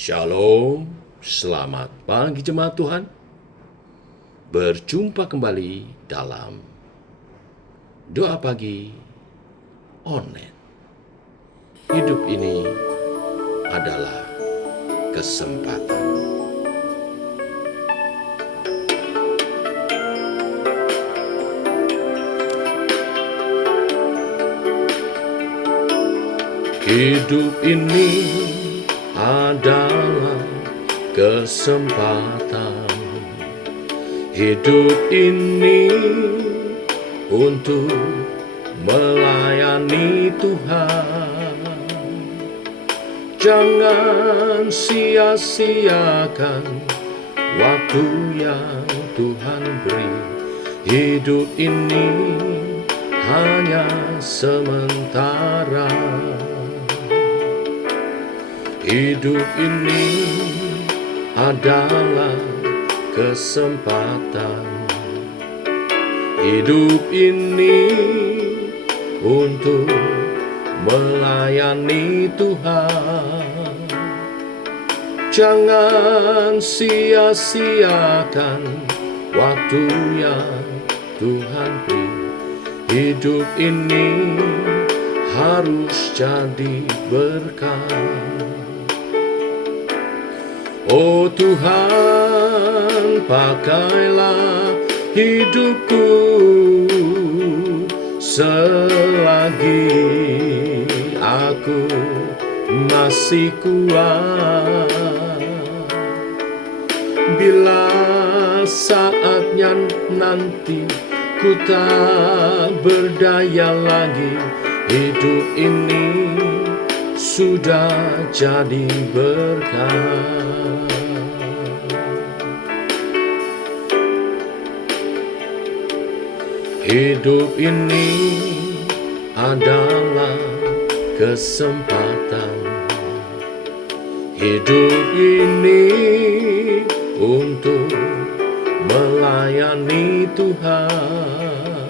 Shalom, selamat pagi jemaat Tuhan. Berjumpa kembali dalam doa pagi online. Hidup ini adalah kesempatan. Hidup ini adalah kesempatan. Hidup ini untuk melayani Tuhan. Jangan sia-siakan waktu yang Tuhan beri. Hidup ini hanya sementara. Hidup ini adalah kesempatan. Hidup ini untuk melayani Tuhan. Jangan sia-siakan waktu yang Tuhan beri. Hidup ini harus jadi berkat. Oh Tuhan, pakailah hidupku selagi aku masih kuat. Bila saatnya nanti ku tak berdaya lagi, hidup ini sudah jadi berkat. Hidup ini adalah kesempatan. Hidup ini untuk melayani Tuhan.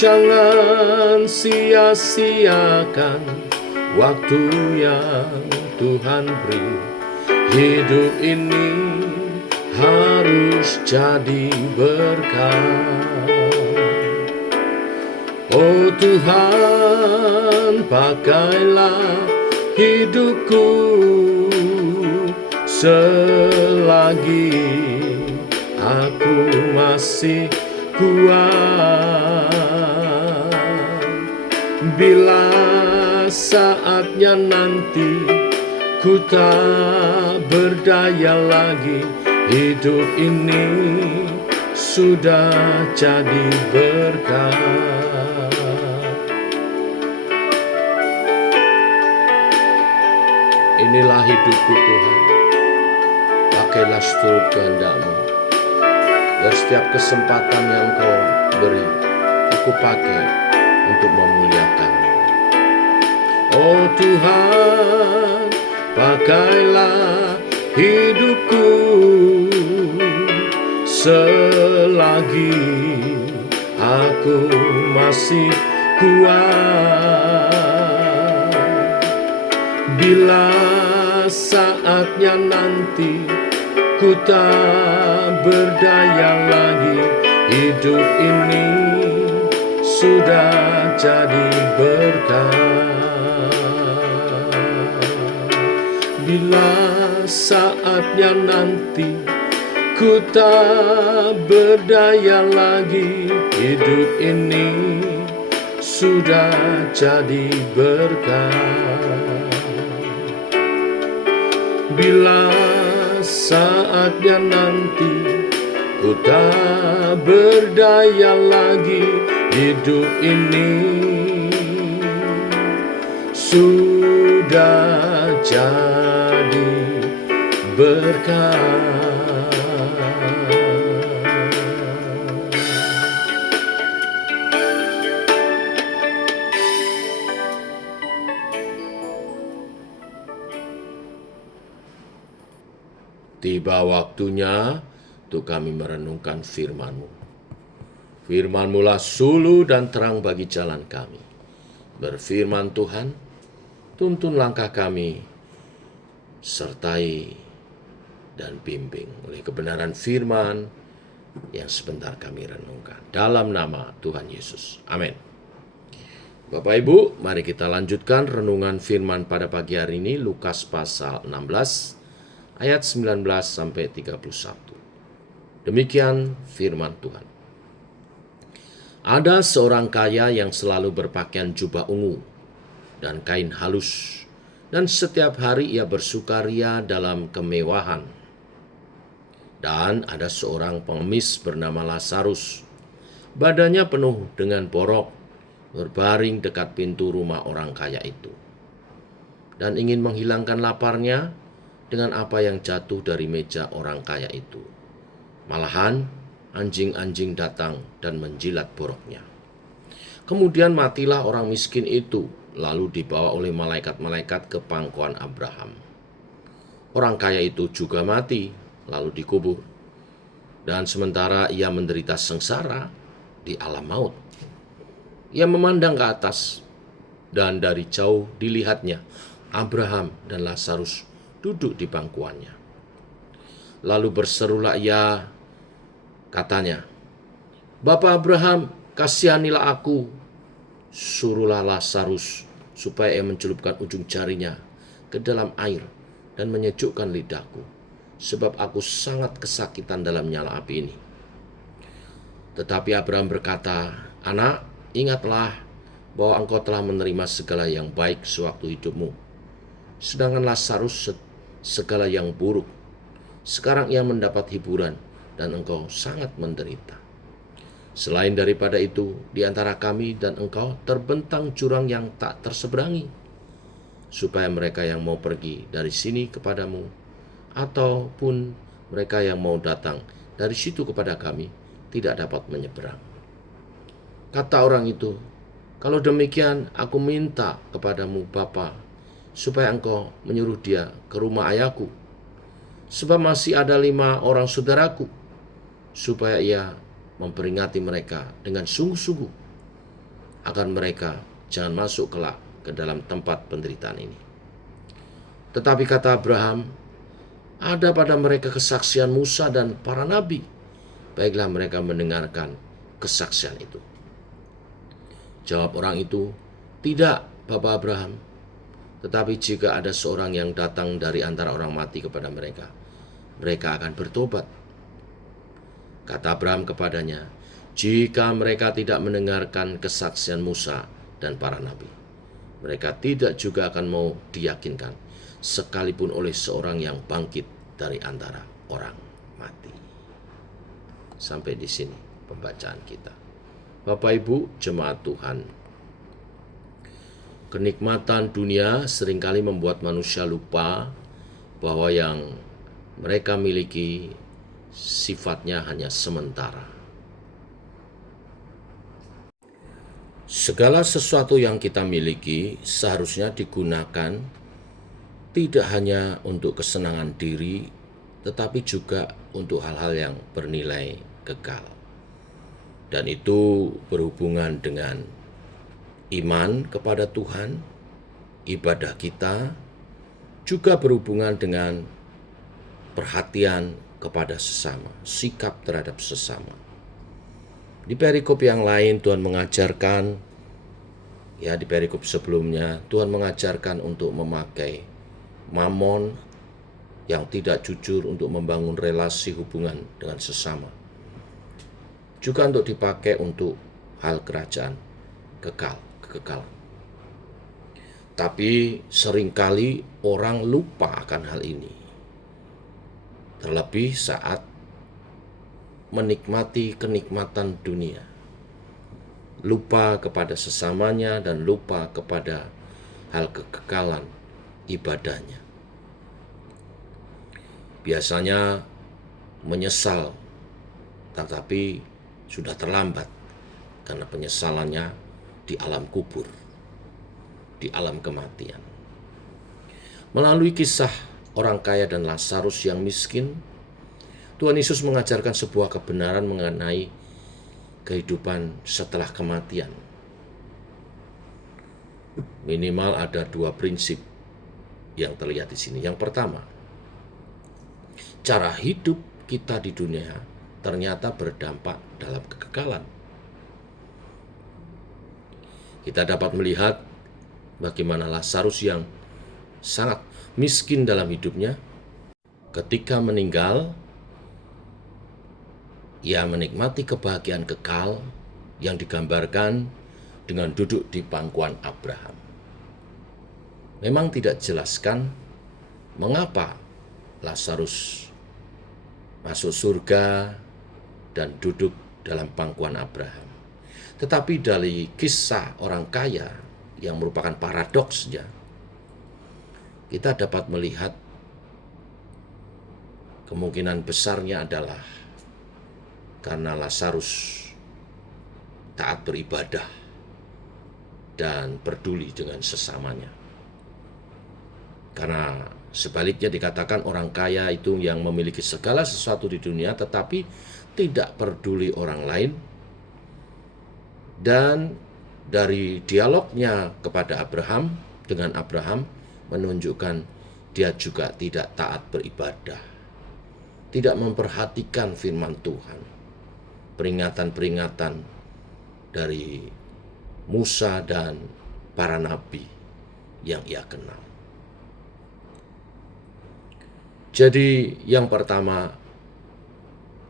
Jangan sia-siakan waktu yang Tuhan beri. Hidup ini harus jadi berkat. Oh Tuhan, pakailah hidupku selagi aku masih kuat. Bila saatnya nanti ku tak berdaya lagi, hidup ini sudah jadi berkat. Inilah hidupku Tuhan, pakailah seturut kehendak-Mu. Dan setiap kesempatan yang Kau beri, aku pakai untuk memuliakan-Mu. Oh Tuhan, pakailah hidupku selagi aku masih kuat. Bila saatnya nanti ku tak berdaya lagi, hidup ini sudah jadi berkat. Bila saatnya nanti ku tak berdaya lagi, hidup ini sudah jadi berkat. Bila saatnya nanti ku tak berdaya lagi, hidup ini sudah jadi berkat. Tiba waktunya untuk kami merenungkan firman-Mu. Firman-Mu lah suluh dan terang bagi jalan kami. Berfirman Tuhan, tuntun langkah kami sertai dan bimbing oleh kebenaran firman yang sebentar kami renungkan. Dalam nama Tuhan Yesus. Amin. Bapak Ibu, mari kita lanjutkan renungan firman pada pagi hari ini, Lukas pasal 16 ayat 19 sampai 31. Demikian firman Tuhan. Ada seorang kaya yang selalu berpakaian jubah ungu dan kain halus, dan setiap hari ia bersukaria dalam kemewahan. Dan ada seorang pengemis bernama Lazarus, badannya penuh dengan borok, berbaring dekat pintu rumah orang kaya itu, dan ingin menghilangkan laparnya dengan apa yang jatuh dari meja orang kaya itu. Malahan anjing-anjing datang dan menjilat boroknya. Kemudian matilah orang miskin itu, lalu dibawa oleh malaikat-malaikat ke pangkuan Abraham. Orang kaya itu juga mati, lalu dikubur. Dan sementara ia menderita sengsara di alam maut, ia memandang ke atas, dan dari jauh dilihatnya Abraham dan Lazarus duduk di pangkuannya. Lalu berserulah ia, katanya, "Bapa Abraham, kasihanilah aku. Suruhlah Lazarus supaya ia mencelupkan ujung jarinya ke dalam air dan menyejukkan lidahku, sebab aku sangat kesakitan dalam nyala api ini." Tetapi Abraham berkata, "Anak, ingatlah bahwa engkau telah menerima segala yang baik sewaktu hidupmu, sedangkan Lazarus segala yang buruk. Sekarang ia mendapat hiburan dan engkau sangat menderita. Selain daripada itu, di antara kami dan engkau terbentang jurang yang tak terseberangi, supaya mereka yang mau pergi dari sini kepadamu, ataupun mereka yang mau datang dari situ kepada kami, tidak dapat menyeberang." Kata orang itu, "Kalau demikian, aku minta kepadamu, Bapa, supaya engkau menyuruh dia ke rumah ayahku, sebab masih ada 5 orang saudaraku, supaya ia memperingati mereka dengan sungguh-sungguh, agar mereka jangan masuk kelak ke dalam tempat penderitaan ini." Tetapi kata Abraham, "Ada pada mereka kesaksian Musa dan para nabi. Baiklah mereka mendengarkan kesaksian itu." Jawab orang itu, "Tidak, Bapak Abraham. Tetapi jika ada seorang yang datang dari antara orang mati kepada mereka, mereka akan bertobat." Kata Abraham kepadanya, "Jika mereka tidak mendengarkan kesaksian Musa dan para nabi, mereka tidak juga akan mau diyakinkan, sekalipun oleh seorang yang bangkit dari antara orang mati." Sampai di sini pembacaan kita. Bapak Ibu jemaat Tuhan, kenikmatan dunia seringkali membuat manusia lupa bahwa yang mereka miliki sifatnya hanya sementara. Segala sesuatu yang kita miliki seharusnya digunakan tidak hanya untuk kesenangan diri, tetapi juga untuk hal-hal yang bernilai kekal. Dan itu berhubungan dengan iman kepada Tuhan, ibadah kita, juga berhubungan dengan perhatian kepada sesama, sikap terhadap sesama. Di perikop yang lain Tuhan mengajarkan, di perikop sebelumnya Tuhan mengajarkan untuk memakai mamon yang tidak jujur untuk membangun relasi hubungan dengan sesama. Juga untuk dipakai untuk hal kerajaan kekekalan. Tapi seringkali orang lupa akan hal ini. Terlebih saat menikmati kenikmatan dunia. Lupa kepada sesamanya dan lupa kepada hal kekekalan ibadahnya. Biasanya menyesal, tetapi sudah terlambat karena penyesalannya di alam kubur, di alam kematian. Melalui kisah orang kaya dan Lazarus yang miskin, Tuhan Yesus mengajarkan sebuah kebenaran mengenai kehidupan setelah kematian. Minimal ada 2 prinsip yang terlihat di sini. Yang pertama, cara hidup kita di dunia ternyata berdampak dalam kekekalan. Kita dapat melihat bagaimana Lazarus yang sangat miskin dalam hidupnya, ketika meninggal, ia menikmati kebahagiaan kekal yang digambarkan dengan duduk di pangkuan Abraham. Memang tidak jelaskan mengapa Lazarus masuk surga dan duduk dalam pangkuan Abraham. Tetapi dari kisah orang kaya yang merupakan paradoksnya, kita dapat melihat kemungkinan besarnya adalah karena Lazarus taat beribadah dan peduli dengan sesamanya. Karena sebaliknya dikatakan orang kaya itu yang memiliki segala sesuatu di dunia tetapi tidak peduli orang lain. Dan dari dialognya kepada Abraham dengan Abraham menunjukkan dia juga tidak taat beribadah, tidak memperhatikan firman Tuhan, peringatan-peringatan dari Musa dan para nabi yang ia kenal. Jadi yang pertama,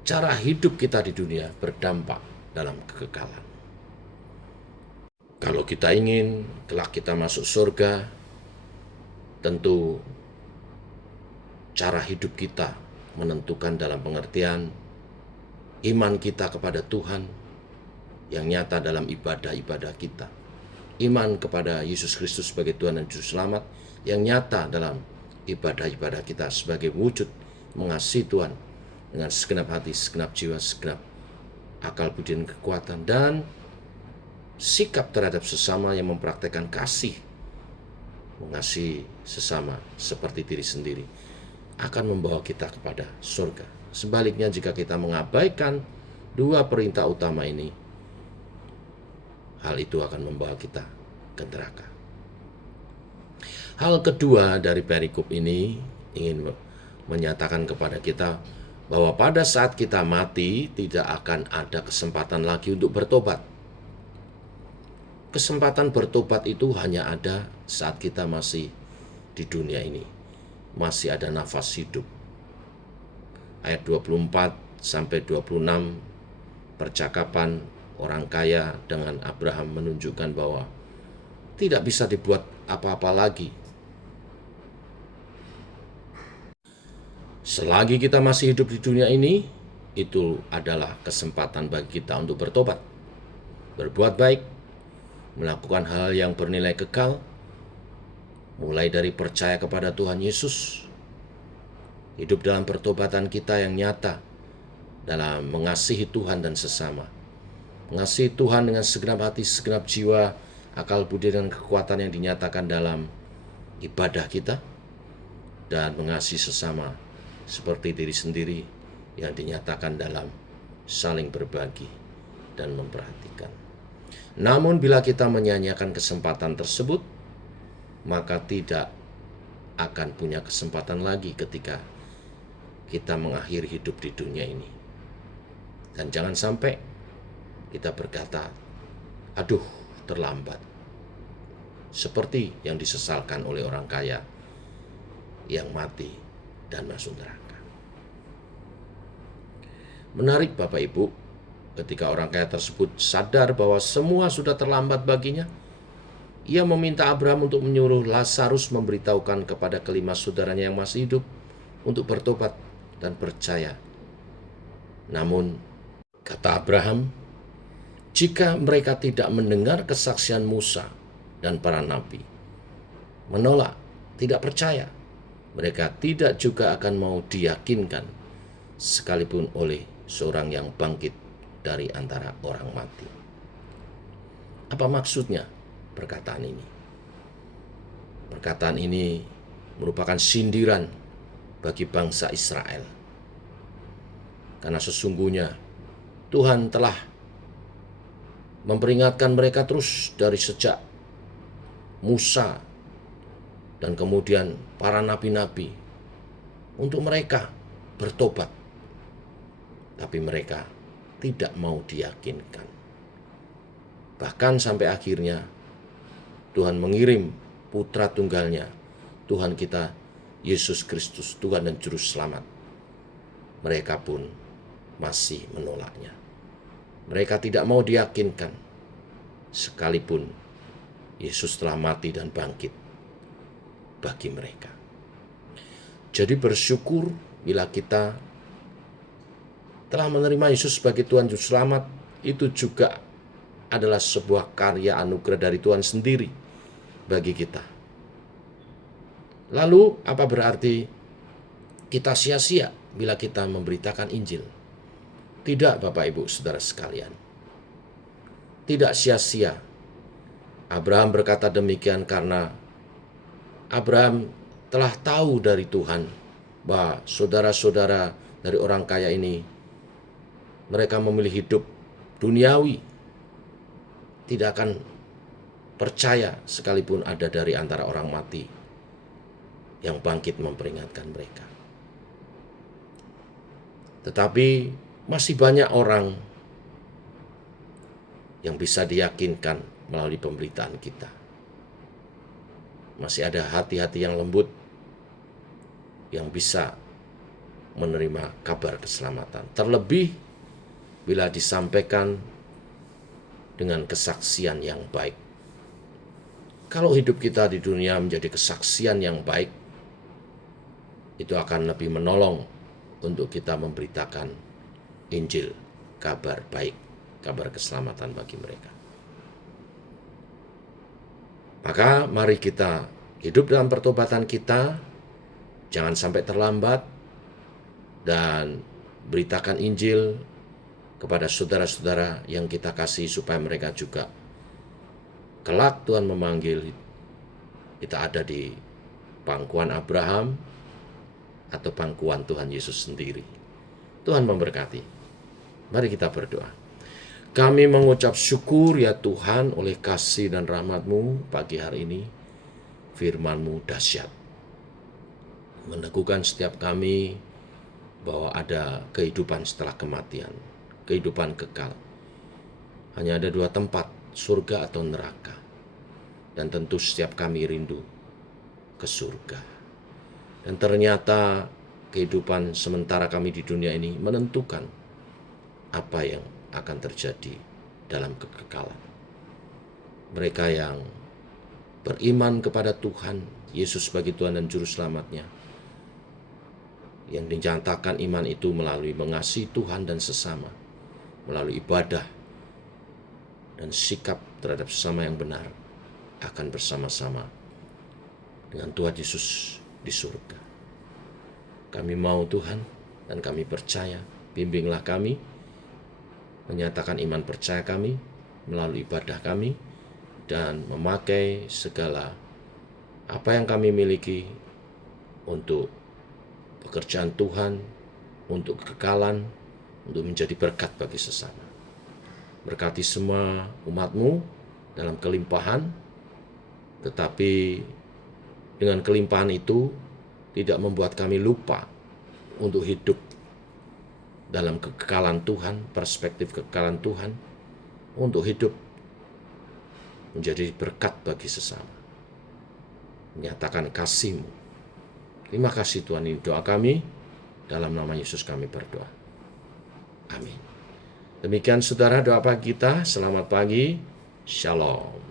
cara hidup kita di dunia berdampak dalam kekekalan. Kalau kita ingin kelak kita masuk surga, tentu cara hidup kita menentukan dalam pengertian iman kita kepada Tuhan yang nyata dalam ibadah-ibadah kita. Iman kepada Yesus Kristus sebagai Tuhan dan Juru Selamat yang nyata dalam ibadah-ibadah kita sebagai wujud mengasihi Tuhan dengan segenap hati, segenap jiwa, segenap akal, budi, dan kekuatan, dan sikap terhadap sesama yang mempraktekkan kasih, mengasihi sesama seperti diri sendiri, akan membawa kita kepada surga. Sebaliknya, jika kita mengabaikan dua perintah utama ini, hal itu akan membawa kita ke neraka. Hal kedua dari perikop ini ingin menyatakan kepada kita bahwa pada saat kita mati tidak akan ada kesempatan lagi untuk bertobat. Kesempatan bertobat itu hanya ada saat kita masih di dunia ini, masih ada nafas hidup. Ayat 24 sampai 26 percakapan orang kaya dengan Abraham menunjukkan bahwa tidak bisa dibuat apa-apa lagi. Selagi kita masih hidup di dunia ini, itu adalah kesempatan bagi kita untuk bertobat, berbuat baik, melakukan hal yang bernilai kekal, mulai dari percaya kepada Tuhan Yesus, hidup dalam pertobatan kita yang nyata, dalam mengasihi Tuhan dan sesama, mengasihi Tuhan dengan segenap hati, segenap jiwa, akal, budi, dan kekuatan yang dinyatakan dalam ibadah kita, dan mengasihi sesama seperti diri sendiri yang dinyatakan dalam saling berbagi dan memperhatikan. Namun bila kita menyanyiakan kesempatan tersebut, maka tidak akan punya kesempatan lagi ketika kita mengakhiri hidup di dunia ini. Dan jangan sampai kita berkata, aduh terlambat, seperti yang disesalkan oleh orang kaya yang mati dan masuk neraka. Menarik Bapak Ibu, ketika orang kaya tersebut sadar bahwa semua sudah terlambat baginya, ia meminta Abraham untuk menyuruh Lazarus memberitahukan kepada kelima saudaranya yang masih hidup untuk bertobat dan percaya. Namun, kata Abraham, jika mereka tidak mendengar kesaksian Musa dan para nabi, menolak, tidak percaya, mereka tidak juga akan mau diyakinkan sekalipun oleh seorang yang bangkit dari antara orang mati. Apa maksudnya perkataan ini? Perkataan ini merupakan sindiran bagi bangsa Israel. Karena sesungguhnya Tuhan telah memperingatkan mereka terus dari sejak Musa dan kemudian para nabi-nabi untuk mereka bertobat. Tapi mereka tidak mau diyakinkan. Bahkan sampai akhirnya Tuhan mengirim putra tunggalnya, Tuhan kita Yesus Kristus, Tuhan dan Juru Selamat. Mereka pun masih menolaknya. Mereka tidak mau diyakinkan, sekalipun Yesus telah mati dan bangkit bagi mereka. Jadi bersyukur bila kita telah menerima Yesus sebagai Tuhan Juru Selamat, itu juga adalah sebuah karya anugerah dari Tuhan sendiri bagi kita. Lalu apa berarti kita sia-sia bila kita memberitakan Injil? Tidak, Bapak Ibu Saudara sekalian. Tidak sia-sia. Abraham berkata demikian karena Abraham telah tahu dari Tuhan bahwa saudara-saudara dari orang kaya ini, mereka memilih hidup duniawi, tidak akan percaya sekalipun ada dari antara orang mati yang bangkit memperingatkan mereka. Tetapi masih banyak orang yang bisa diyakinkan melalui pemberitaan kita. Masih ada hati-hati yang lembut yang bisa menerima kabar keselamatan. Terlebih bila disampaikan dengan kesaksian yang baik. Kalau hidup kita di dunia menjadi kesaksian yang baik, itu akan lebih menolong untuk kita memberitakan Injil, kabar baik, kabar keselamatan bagi mereka. Maka mari kita hidup dalam pertobatan kita, jangan sampai terlambat, dan beritakan Injil kepada saudara-saudara yang kita kasih supaya mereka juga kelak Tuhan memanggil kita ada di pangkuan Abraham atau pangkuan Tuhan Yesus sendiri. Tuhan memberkati. Mari kita berdoa. Kami mengucap syukur ya Tuhan oleh kasih dan rahmat-Mu pagi hari ini. Firman-Mu dahsyat, meneguhkan setiap kami bahwa ada kehidupan setelah kematian, kehidupan kekal. Hanya ada dua tempat, surga atau neraka. Dan tentu setiap kami rindu ke surga. Dan ternyata kehidupan sementara kami di dunia ini menentukan apa yang akan terjadi dalam kekekalan. Mereka yang beriman kepada Tuhan Yesus sebagai Tuhan dan Juru Selamatnya, yang dinyatakan iman itu melalui mengasihi Tuhan dan sesama, melalui ibadah dan sikap terhadap sesama yang benar, akan bersama-sama dengan Tuhan Yesus di surga. Kami mau Tuhan, dan kami percaya, bimbinglah kami, menyatakan iman percaya kami, melalui ibadah kami, dan memakai segala apa yang kami miliki untuk pekerjaan Tuhan, untuk kekekalan, untuk menjadi berkat bagi sesama. Berkati semua umat-Mu dalam kelimpahan, tetapi dengan kelimpahan itu tidak membuat kami lupa untuk hidup dalam kekekalan Tuhan, perspektif kekekalan Tuhan, untuk hidup menjadi berkat bagi sesama, menyatakan kasih-Mu. Terima kasih Tuhan, ini doa kami, dalam nama Yesus kami berdoa. Amin. Demikian saudara doa pagi kita, selamat pagi, shalom.